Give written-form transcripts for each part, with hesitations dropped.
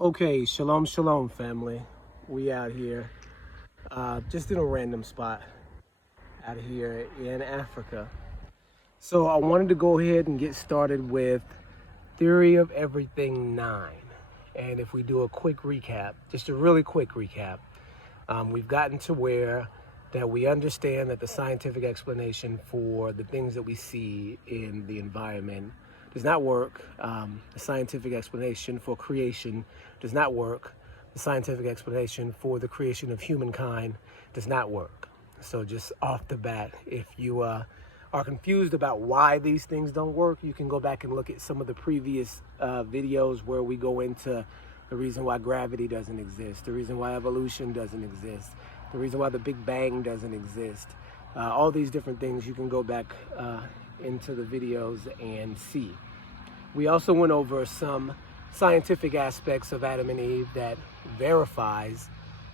Okay, shalom, shalom, family. We out here, just in a random spot out here in Africa. So I wanted to go ahead and get started with Theory of Everything 9. And if we do a quick recap, just a really quick recap, we've gotten to where that we understand that the scientific explanation for the things that we see in the environment does not work. The scientific explanation for creation does not work. The scientific explanation for the creation of humankind does not work. So just off the bat, if you are confused about why these things don't work, you can go back and look at some of the previous videos where we go into the reason why gravity doesn't exist, the reason why evolution doesn't exist, the reason why the Big Bang doesn't exist. All these different things you can go back into the videos and see. We also went over some scientific aspects of Adam and Eve that verifies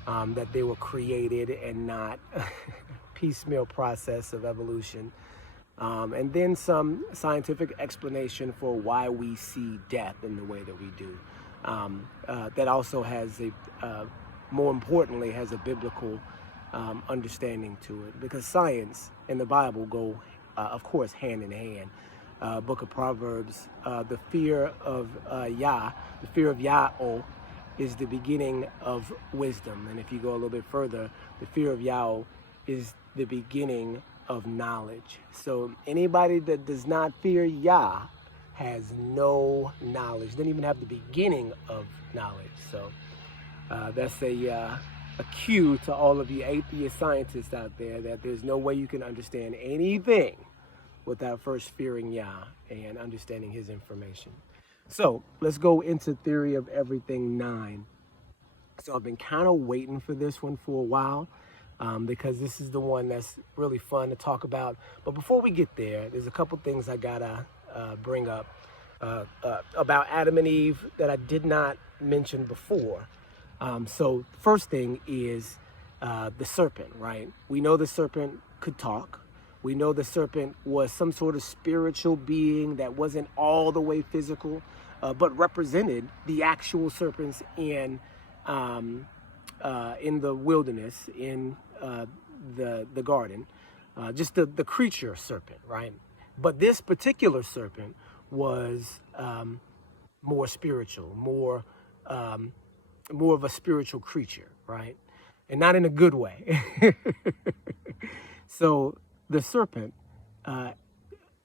that they were created and not a piecemeal process of evolution. And then some scientific explanation for why we see death in the way that we do. That also has more importantly, has a biblical understanding to it, because science and the Bible go, of course, hand in hand. Book of Proverbs, the fear of Yah, the fear of Yahweh is the beginning of wisdom. And if you go a little bit further, the fear of Yahweh is the beginning of knowledge. So anybody that does not fear Yah has no knowledge, doesn't even have the beginning of knowledge. So that's a cue to all of you atheist scientists out there that there's no way you can understand anything without first fearing Yah and understanding his information. So let's go into Theory of Everything 9. So I've been kind of waiting for this one for a while because this is the one that's really fun to talk about. But before we get there, there's a couple things I gotta bring up about Adam and Eve that I did not mention before. So first thing is the serpent, right? We know the serpent could talk. We know the serpent was some sort of spiritual being that wasn't all the way physical, but represented the actual serpents in the wilderness, in the garden, just the creature serpent, right? But this particular serpent was more spiritual, more of a spiritual creature, right? And not in a good way. So the serpent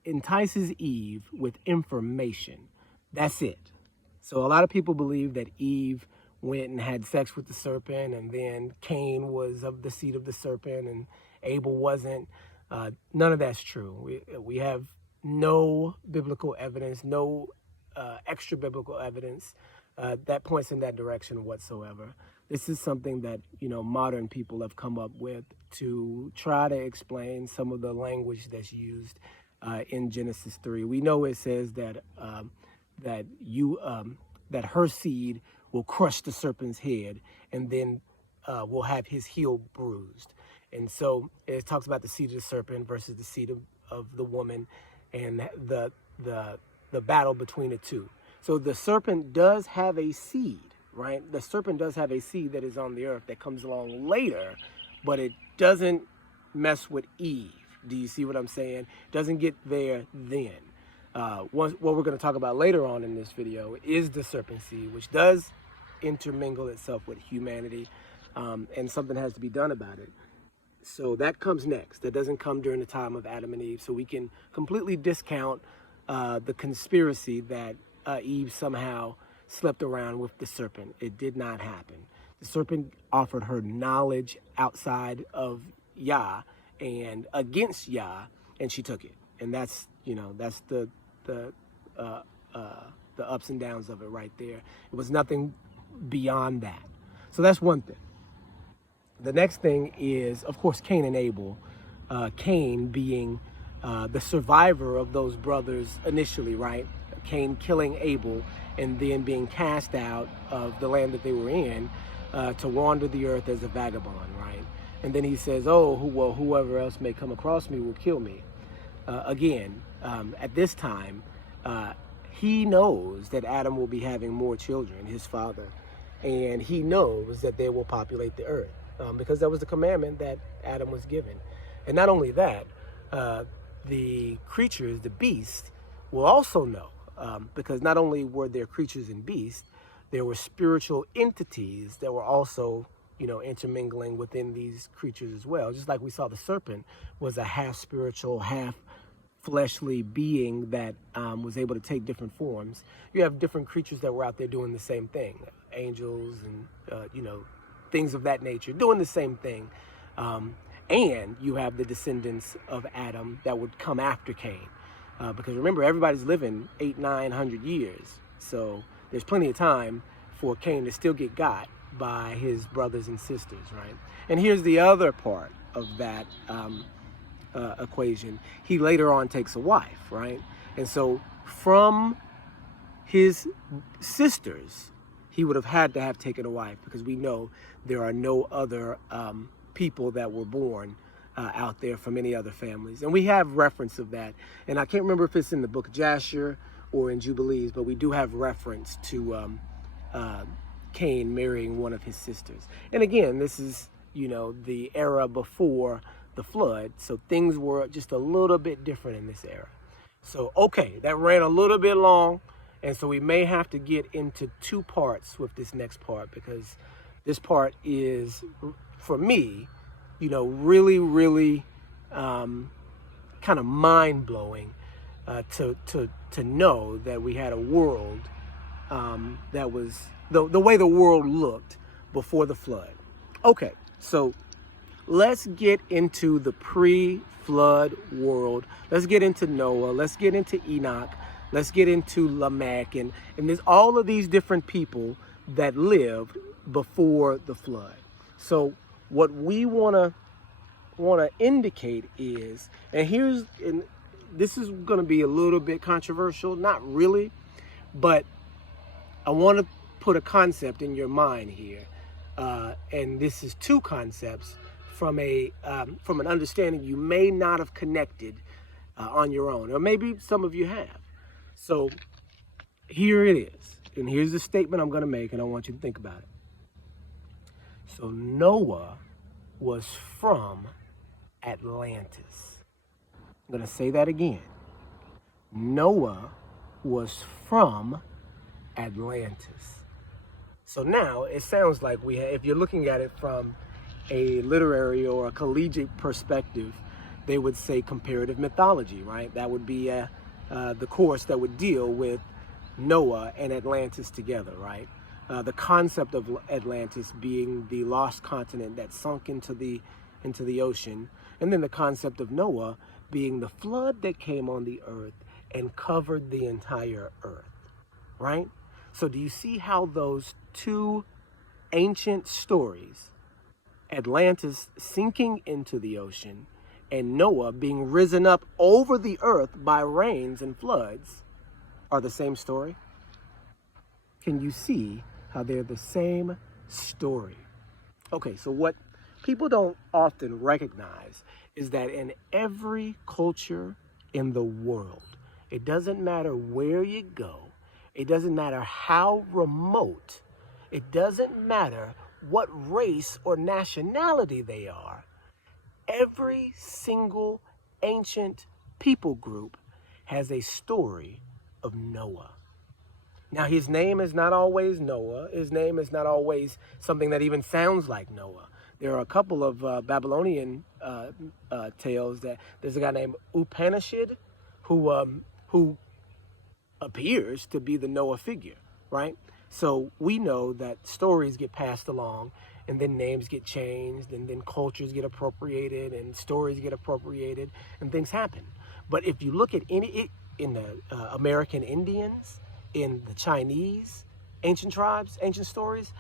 entices Eve with information. That's it. So a lot of people believe that Eve went and had sex with the serpent, and then Cain was of the seed of the serpent and Abel wasn't. None of that's true. We have no biblical evidence, no extra biblical evidence that points in that direction whatsoever. This is something that, modern people have come up with to try to explain some of the language that's used in Genesis 3. We know it says that that her seed will crush the serpent's head, and then will have his heel bruised. And so it talks about the seed of the serpent versus the seed of the woman, and the battle between the two. So the serpent does have a seed, right? The serpent does have a seed that is on the earth that comes along later, but it doesn't mess with Eve. Do you see what I'm saying? Doesn't get there then. What we're going to talk about later on in this video is the serpent seed, which does intermingle itself with humanity, and something has to be done about it. So that comes next. That doesn't come during the time of Adam and Eve. So we can completely discount the conspiracy that Eve somehow slept around with the serpent. It did not happen. The serpent offered her knowledge outside of Yah and against Yah, and she took it. And that's the ups and downs of it right there. It was nothing beyond that. So that's one thing. The next thing is, of course, Cain and Abel. Cain being the survivor of those brothers initially, right? Cain killing Abel and then being cast out of the land that they were in to wander the earth as a vagabond, right? And then he says, whoever else may come across me will kill me. Again, at this time, he knows that Adam will be having more children, his father. and he knows that they will populate the earth, because that was the commandment that Adam was given. And not only that, the creatures, the beasts, will also know, because not only were there creatures and beasts, there were spiritual entities that were also, intermingling within these creatures as well. Just like we saw the serpent was a half spiritual, half fleshly being that was able to take different forms. You have different creatures that were out there doing the same thing, angels and things of that nature doing the same thing. And you have the descendants of Adam that would come after Cain, because remember, everybody's living 800-900 years, so there's plenty of time for Cain to still get got by his brothers and sisters, right? And here's the other part of that equation. He later on takes a wife, right? And so from his sisters, he would have had to have taken a wife, because we know there are no other people that were born out there from any other families. And we have reference of that. And I can't remember if it's in the book of Jasher or in Jubilees, but we do have reference to Cain marrying one of his sisters. And again, this is, the era before the flood, so things were just a little bit different in this era. So, okay, that ran a little bit long, and so we may have to get into two parts with this next part, because this part is, for me, really, really kind of mind-blowing to know that we had a world that was the way the world looked before the flood. Okay, so let's get into the pre-flood world. Let's get into Noah. Let's get into Enoch. Let's get into Lamech, and there's all of these different people that lived before the flood. So what we want to indicate is, and this is going to be a little bit controversial, not really, but I want to put a concept in your mind here, and this is two concepts from an understanding you may not have connected on your own, or maybe some of you have. So here it is, and here's the statement I'm going to make, and I want you to think about it. So Noah was from Atlantis. I'm going to say that again. Noah was from Atlantis. So now it sounds like if you're looking at it from a literary or a collegiate perspective, they would say comparative mythology, right? That would be the course that would deal with Noah and Atlantis together, right? The concept of Atlantis being the lost continent that sunk into the ocean, and then the concept of Noah being the flood that came on the earth and covered the entire earth, right? So do you see how those two ancient stories, Atlantis sinking into the ocean and Noah being risen up over the earth by rains and floods, are the same story? Can you see how they're the same story? Okay, so what people don't often recognize is that in every culture in the world, it doesn't matter where you go, it doesn't matter how remote, it doesn't matter what race or nationality they are, every single ancient people group has a story of Noah. Now, his name is not always Noah. His name is not always something that even sounds like Noah. There are a couple of Babylonian tales that there's a guy named Upanishad who appears to be the Noah figure, right? So we know that stories get passed along, and then names get changed, and then cultures get appropriated, and stories get appropriated, and things happen. But if you look at in the American Indians, in the Chinese, ancient tribes, ancient stories,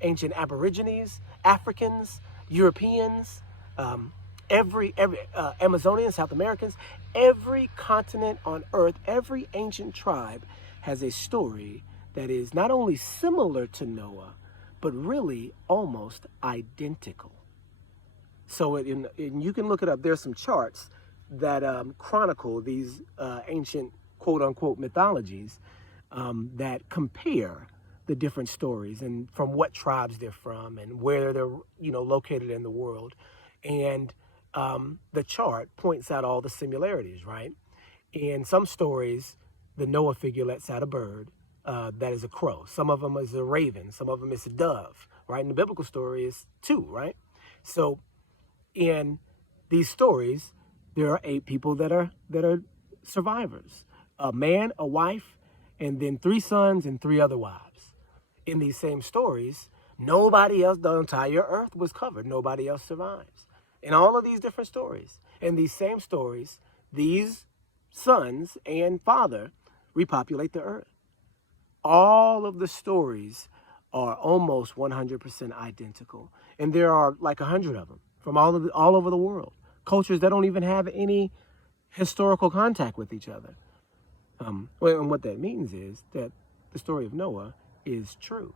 ancient Aborigines, Africans, Europeans, every Amazonians, South Americans, every continent on earth, every ancient tribe has a story that is not only similar to Noah, but really almost identical. So and you can look it up. There's some charts that chronicle these ancient quote-unquote mythologies that compare the different stories and from what tribes they're from and where they're, located in the world. And the chart points out all the similarities, right? In some stories, the Noah figure lets out a bird that is a crow. Some of them is a raven. Some of them is a dove, right? And the biblical story is two, right? So in these stories, there are 8 people that are survivors: a man, a wife, and then 3 sons and 3 other wives. In these same stories, nobody else, the entire earth was covered. Nobody else survives. In all of these different stories, in these same stories, these sons and father repopulate the earth. All of the stories are almost 100% identical, and there are like 100 of them from all over the world. Cultures that don't even have any historical contact with each other. And what that means is that the story of Noah is true.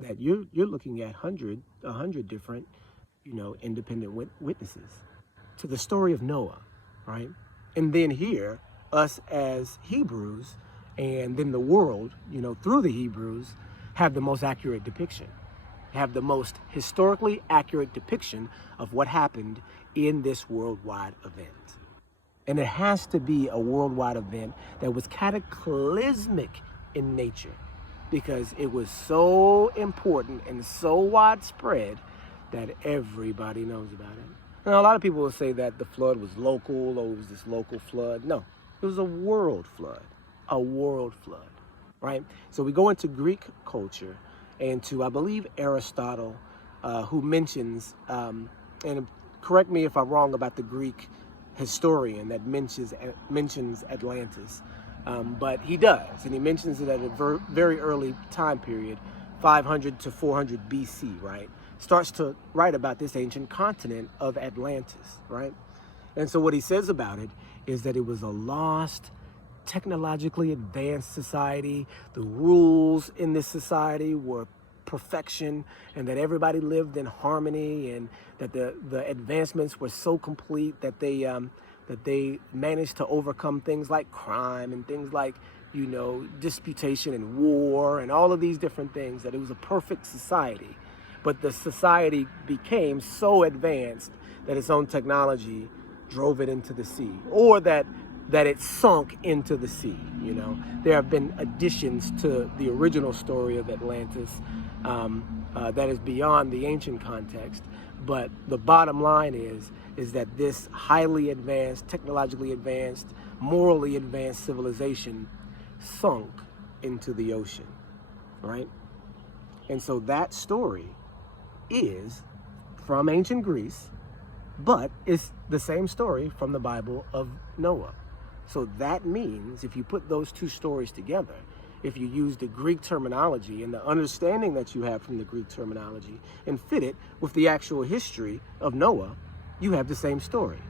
That you're looking at 100 different, independent witnesses to the story of Noah, right? And then here, us as Hebrews, and then the world, through the Hebrews, have the most accurate depiction, have the most historically accurate depiction of what happened in this worldwide event. And it has to be a worldwide event that was cataclysmic in nature, because it was so important and so widespread that everybody knows about it. Now, a lot of people will say that the flood was local, or it was this local flood. No, it was a world flood, right? So we go into Greek culture and to, I believe, Aristotle, who mentions, and correct me if I'm wrong about the Greek historian that mentions Atlantis, but he does, and he mentions it at a very early time period, 500 to 400 BC, right? Starts to write about this ancient continent of Atlantis, right? And so what he says about it is that it was a lost, technologically advanced society. The rules in this society were perfection, and that everybody lived in harmony, and that the advancements were so complete that they managed to overcome things like crime and things like, disputation and war and all of these different things, that it was a perfect society. But the society became so advanced that its own technology drove it into the sea, or that it sunk into the sea. There have been additions to the original story of Atlantis that is beyond the ancient context. But the bottom line is that this highly advanced, technologically advanced, morally advanced civilization sunk into the ocean, right? And so that story is from ancient Greece, but it's the same story from the Bible of Noah. So that means if you put those two stories together, if you use the Greek terminology and the understanding that you have from the Greek terminology and fit it with the actual history of Noah, you have the same story.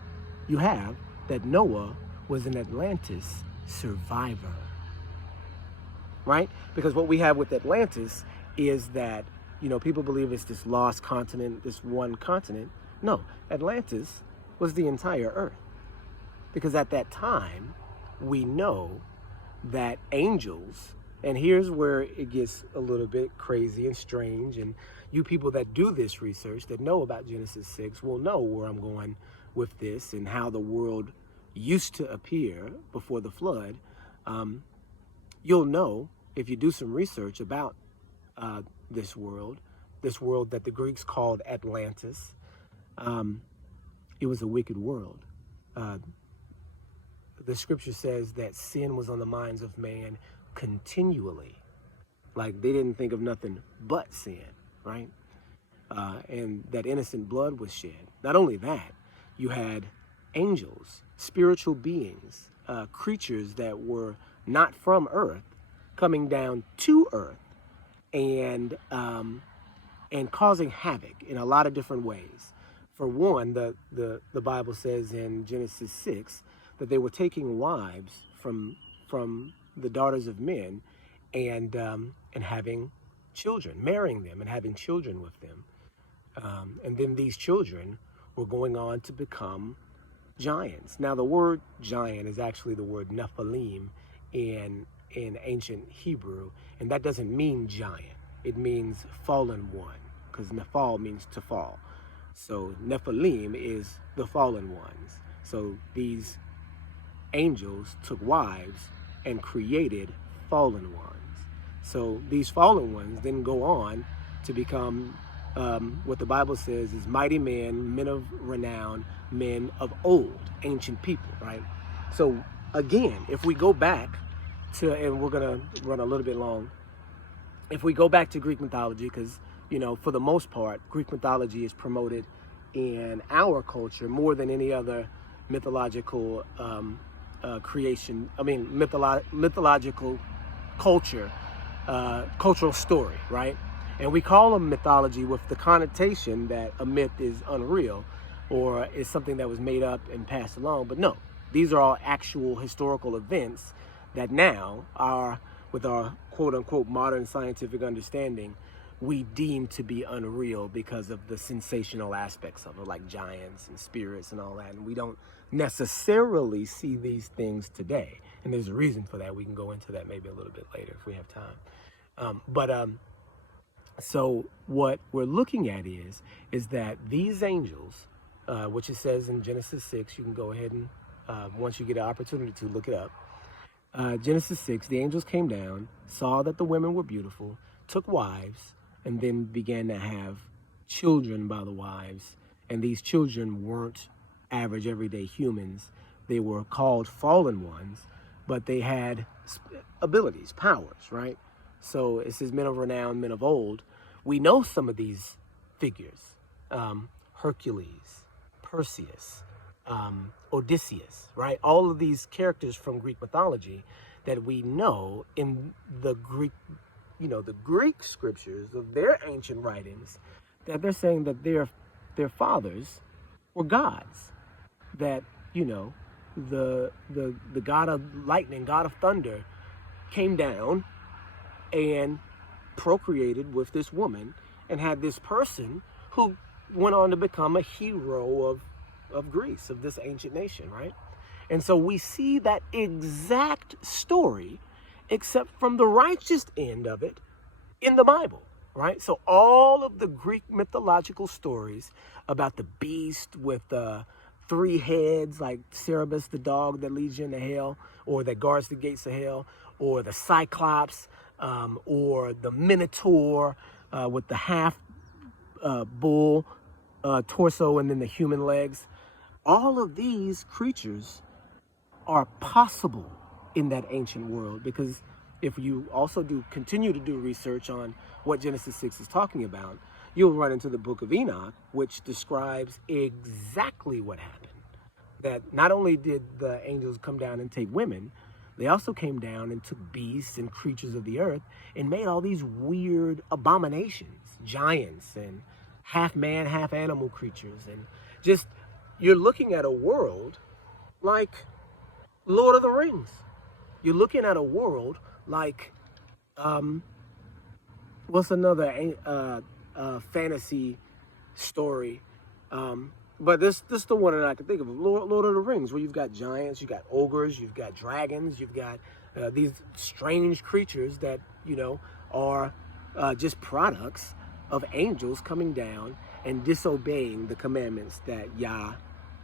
You have that Noah was an Atlantis survivor, right? Because what we have with Atlantis is that, people believe it's this lost continent, this one continent. No, Atlantis was the entire earth. Because at that time, we know that angels, and here's where it gets a little bit crazy and strange, and you people that do this research, that know about Genesis 6, will know where I'm going with this and how the world used to appear before the flood. You'll know, if you do some research about this world that the Greeks called Atlantis, it was a wicked world. The scripture says that sin was on the minds of man continually. Like, they didn't think of nothing but sin, right? And that innocent blood was shed. Not only that, you had angels, spiritual beings, creatures that were not from earth, coming down to earth and causing havoc in a lot of different ways. For one, the Bible says in Genesis 6 that they were taking wives from the daughters of men and having children, marrying them and having children with them. And then these children were going on to become giants. Now, the word giant is actually the word Nephilim in in ancient Hebrew, and that doesn't mean giant. It means fallen one, because Nephal means to fall. So Nephilim is the fallen ones. So these angels took wives and created fallen ones. So these fallen ones then go on to become what the Bible says is mighty men, men of renown, men of old, ancient people, right? So again, if we go back to, and we're gonna run a little bit long, if we go back to Greek mythology, because, you know, for the most part, Greek mythology is promoted in our culture more than any other mythological creation. I mean, mythological culture, cultural story, right? And we call them mythology with the connotation that a myth is unreal or is something that was made up and passed along. But no, these are all actual historical events that now are, with our quote unquote modern scientific understanding, we deem to be unreal because of the sensational aspects of it, like giants and spirits and all that. And we don't necessarily see these things today. And there's a reason for that. We can go into that maybe a little bit later if we have time. So what we're looking at is that these angels, which it says in Genesis 6, you can go ahead and, once you get an opportunity to look it up, Genesis 6, the angels came down, saw that the women were beautiful, took wives, and then began to have children by the wives. And these children weren't average everyday humans. They were called fallen ones, but they had abilities, powers, right? So it says men of renown, men of old. We know some of these figures, Hercules, Perseus, Odysseus, right? All of these characters from Greek mythology that we know in the Greek, you know, the Greek scriptures of their ancient writings, that they're saying that their fathers were gods, that, you know, the god of lightning, god of thunder came down and procreated with this woman and had this person who went on to become a hero of Greece, of this ancient nation, right? And so we see that exact story, except from the righteous end of it, in the Bible, right? So all of the Greek mythological stories about the beast with 3 heads, like Cerberus, the dog that leads you into hell, or that guards the gates of hell, or the Cyclops, or the Minotaur with the half bull torso and then the human legs. All of these creatures are possible in that ancient world, because if you also continue to do research on what Genesis 6 is talking about, you'll run into the book of Enoch, which describes exactly what happened. That not only did the angels come down and take women, they also came down and took beasts and creatures of the earth and made all these weird abominations, giants and half man, half animal creatures. And just, you're looking at a world like Lord of the Rings. You're looking at a world like, what's another fantasy story? But this is the one that I can think of, Lord of the Rings, where you've got giants, you've got ogres, you've got dragons, you've got these strange creatures that, you know, are just products of angels coming down and disobeying the commandments that Yah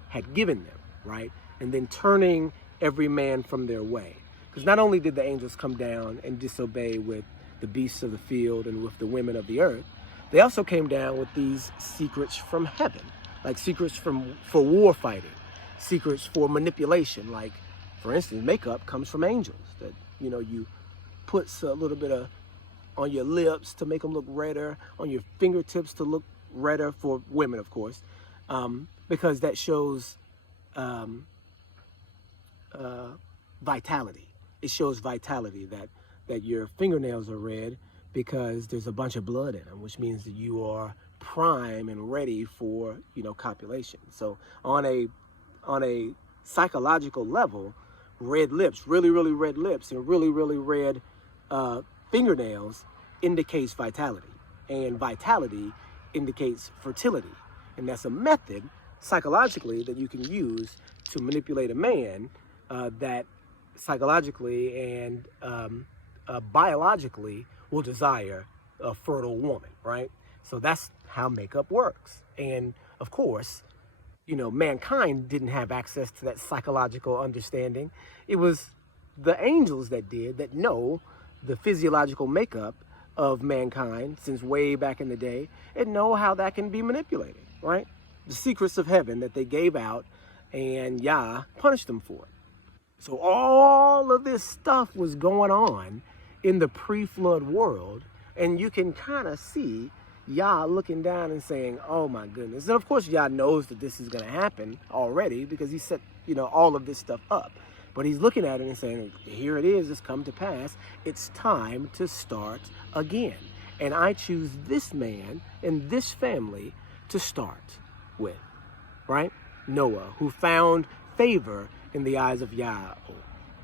had given them, right? And then turning every man from their way. Because not only did the angels come down and disobey with the beasts of the field and with the women of the earth, they also came down with these secrets from heaven, like secrets for war fighting, secrets for manipulation. Like, for instance, makeup comes from angels. That, you know, you put a little bit of on your lips to make them look redder, on your fingertips to look redder, for women, of course, because that shows vitality. It shows vitality, that your fingernails are red because there's a bunch of blood in them, which means that you are prime and ready for, you know, copulation. So on a psychological level, red lips, really, really red lips, and really, really red fingernails indicates vitality, and vitality indicates fertility. And that's a method psychologically that you can use to manipulate a man that psychologically and biologically will desire a fertile woman, right? So that's how makeup works. And of course, mankind didn't have access to that psychological understanding. It was the angels that did, that know the physiological makeup of mankind since way back in the day, and know how that can be manipulated, right? The secrets of heaven that they gave out, and Yah punished them for it. So all of this stuff was going on in the pre-flood world, and you can kind of see Yah looking down and saying, oh my goodness. And of course, Yah knows that this is going to happen already because he set, all of this stuff up. But he's looking at it and saying, here it is, it's come to pass. It's time to start again. And I choose this man and this family to start with, right? Noah, who found favor in the eyes of Yah,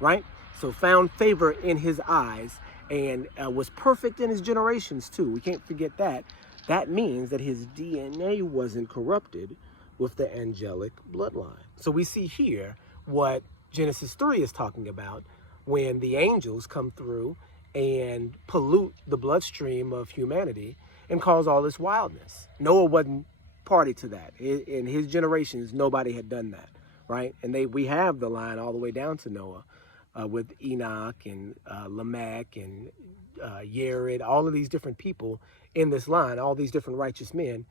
right? So found favor in his eyes and was perfect in his generations too. We can't forget that. That means that his DNA wasn't corrupted with the angelic bloodline. So we see here what Genesis 3 is talking about when the angels come through and pollute the bloodstream of humanity and cause all this wildness. Noah wasn't party to that. In his generations, nobody had done that, right? And we have the line all the way down to Noah with Enoch and Lamech and Yared, all of these different people in this line, all these different righteous men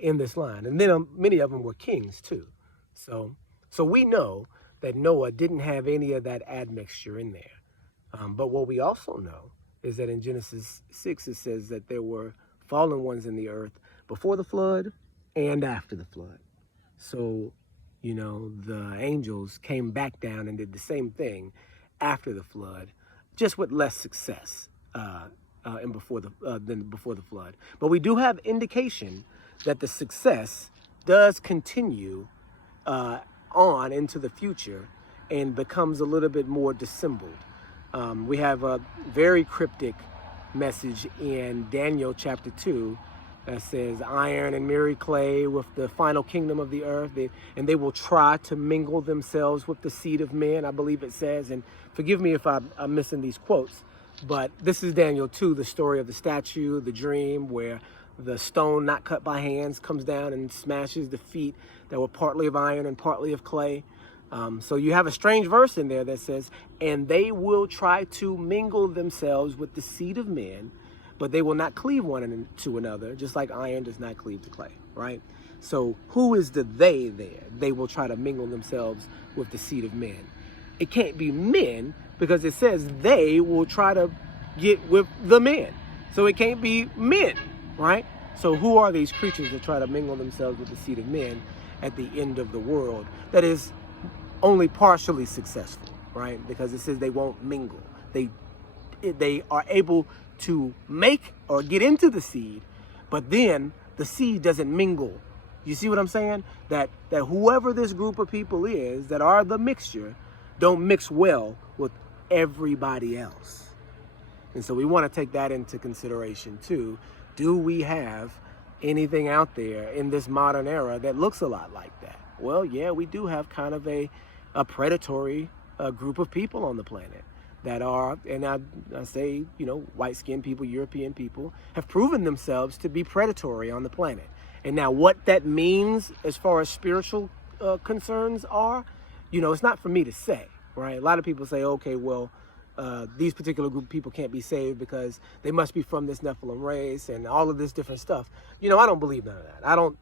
in this line. And then many of them were kings too. So we know that Noah didn't have any of that admixture in there. But what we also know is that in Genesis 6, it says that there were fallen ones in the earth before the flood and after the flood. So, the angels came back down and did the same thing after the flood, just with less success than before the flood. But we do have indication that the success does continue on into the future and becomes a little bit more dissembled. We have a very cryptic message in Daniel chapter 2 that says, iron and mirror clay with the final kingdom of the earth, and they will try to mingle themselves with the seed of men, I believe it says. And forgive me if I'm missing these quotes, but this is Daniel 2, the story of the statue, the dream, where the stone not cut by hands comes down and smashes the feet that were partly of iron and partly of clay. So you have a strange verse in there that says, and they will try to mingle themselves with the seed of men, but they will not cleave one to another, just like iron does not cleave to clay, right? So who is the they there? They will try to mingle themselves with the seed of men. It can't be men because it says they will try to get with the men. So it can't be men, right? So who are these creatures that try to mingle themselves with the seed of men at the end of the world that is only partially successful, right? Because it says they won't mingle. They are able to make or get into the seed, but then the seed doesn't mingle. You see what I'm saying? That whoever this group of people is that are the mixture don't mix well with everybody else. And so we want to take that into consideration too. Do we have anything out there in this modern era that looks a lot like that? Well, yeah, we do have kind of a predatory group of people on the planet that are, and I say, white-skinned people, European people, have proven themselves to be predatory on the planet. And now what that means as far as spiritual concerns are, it's not for me to say, right? A lot of people say, okay, well, these particular group of people can't be saved because they must be from this Nephilim race and all of this different stuff. I don't believe none of that. I don't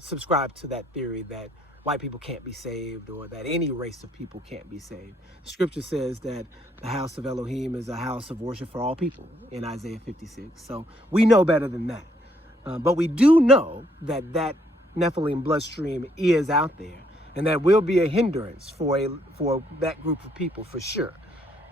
subscribe to that theory that white people can't be saved or that any race of people can't be saved. Scripture says that the house of Elohim is a house of worship for all people in Isaiah 56. So we know better than that. But we do know that Nephilim bloodstream is out there, and that will be a hindrance for that group of people for sure.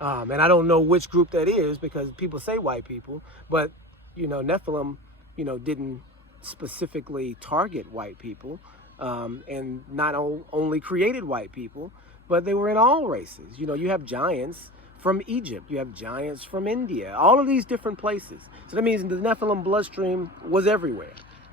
And I don't know which group that is because people say white people, but Nephilim, didn't specifically target white people, and not only created white people, but they were in all races. You have giants from Egypt, you have giants from India, all of these different places. So that means the Nephilim bloodstream was everywhere.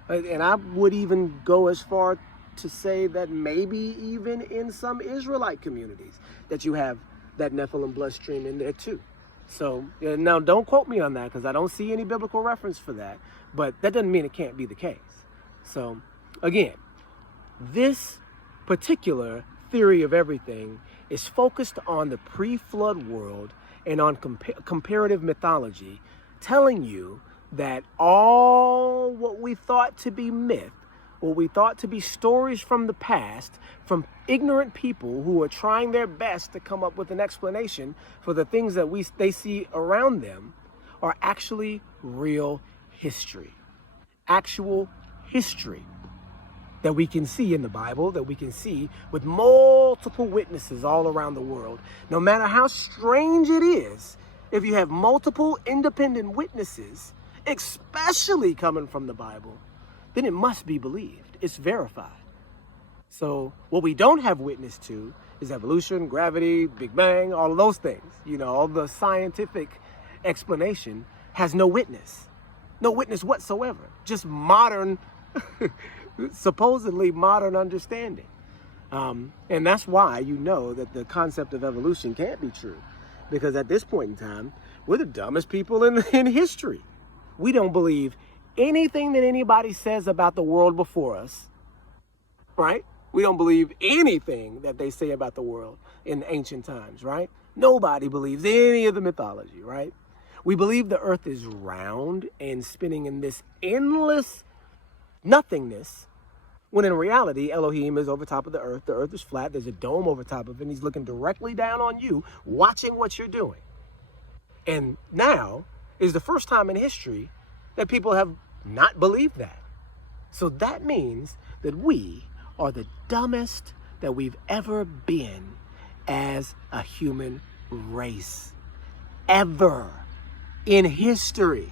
And I would even go as far to say that maybe even in some Israelite communities that you have that Nephilim bloodstream in there too. So now don't quote me on that because I don't see any biblical reference for that, but that doesn't mean it can't be the case. So again, this particular theory of everything is focused on the pre-flood world and on comparative mythology, telling you that all what we thought to be myth, what we thought to be stories from the past, from ignorant people who are trying their best to come up with an explanation for the things that they see around them, are actually real history. Actual history that we can see in the Bible, that we can see with multiple witnesses all around the world. No matter how strange it is, if you have multiple independent witnesses, especially coming from the Bible, then it must be believed. It's verified. So what we don't have witness to is evolution, gravity, Big Bang, all of those things. You know, all the scientific explanation has no witness. No witness whatsoever. Just modern, supposedly modern understanding. And that's why you know that the concept of evolution can't be true. Because at this point in time, we're the dumbest people in history. We don't believe anything that anybody says about the world before us, right? We don't believe anything that they say about the world in ancient times, right? Nobody believes any of the mythology, right? We believe the earth is round and spinning in this endless nothingness, when in reality, Elohim is over top of the earth is flat, there's a dome over top of it, and he's looking directly down on you, watching what you're doing. And now is the first time in history that people have not believed that. So that means that we are the dumbest that we've ever been as a human race. Ever in history.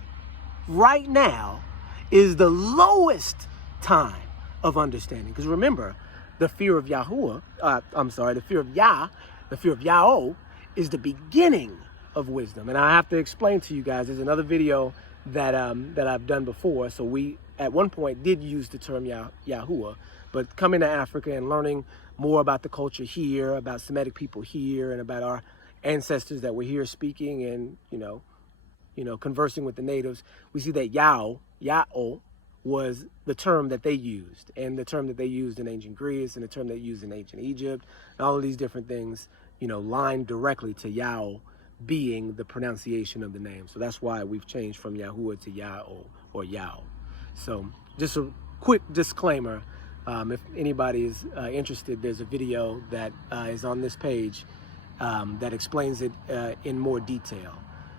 Right now is the lowest time of understanding. Because remember, the fear of Yahuwah, the fear of Yah, the fear of Yahweh is the beginning of wisdom. And I have to explain to you guys, there's another video that I've done before. So we, at one point, did use the term Yahuwah, but coming to Africa and learning more about the culture here, about Semitic people here, and about our ancestors that were here speaking and, you know, conversing with the natives, we see that Yao was the term that they used, and the term that they used in ancient Greece, and the term they used in ancient Egypt, and all of these different things, you know, line directly to Yao being the pronunciation of the name. So that's why we've changed from Yahuwah to Yao or Yao. So just a quick disclaimer, if anybody is interested, there's a video that is on this page that explains it in more detail.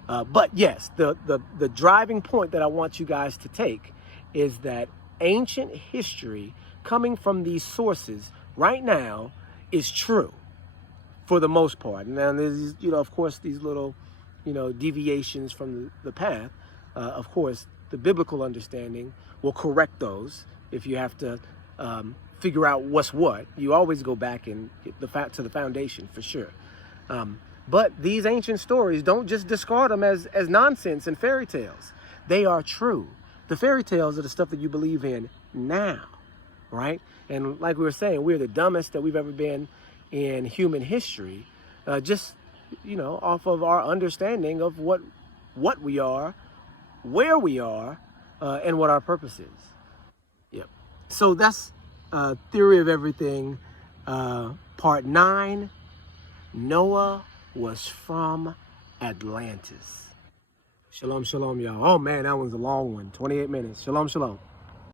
But yes, the driving point that I want you guys to take is that ancient history coming from these sources right now is true for the most part. And then there's, you know, of course, these little, you know, deviations from the path. Of course, the biblical understanding will correct those. If you have to figure out what's what, you always go back and get to the foundation for sure. But these ancient stories, don't just discard them as nonsense and fairy tales. They are true. The fairy tales are the stuff that you believe in now, right? And like we were saying, we're the dumbest that we've ever been in human history, just, you know, off of our understanding of what we are, where we are, and what our purpose is. Yep. So that's Theory of Everything, Part 9. Noah was from Atlantis. Shalom, shalom, y'all. Oh, man, that one's a long one. 28 minutes. Shalom, shalom.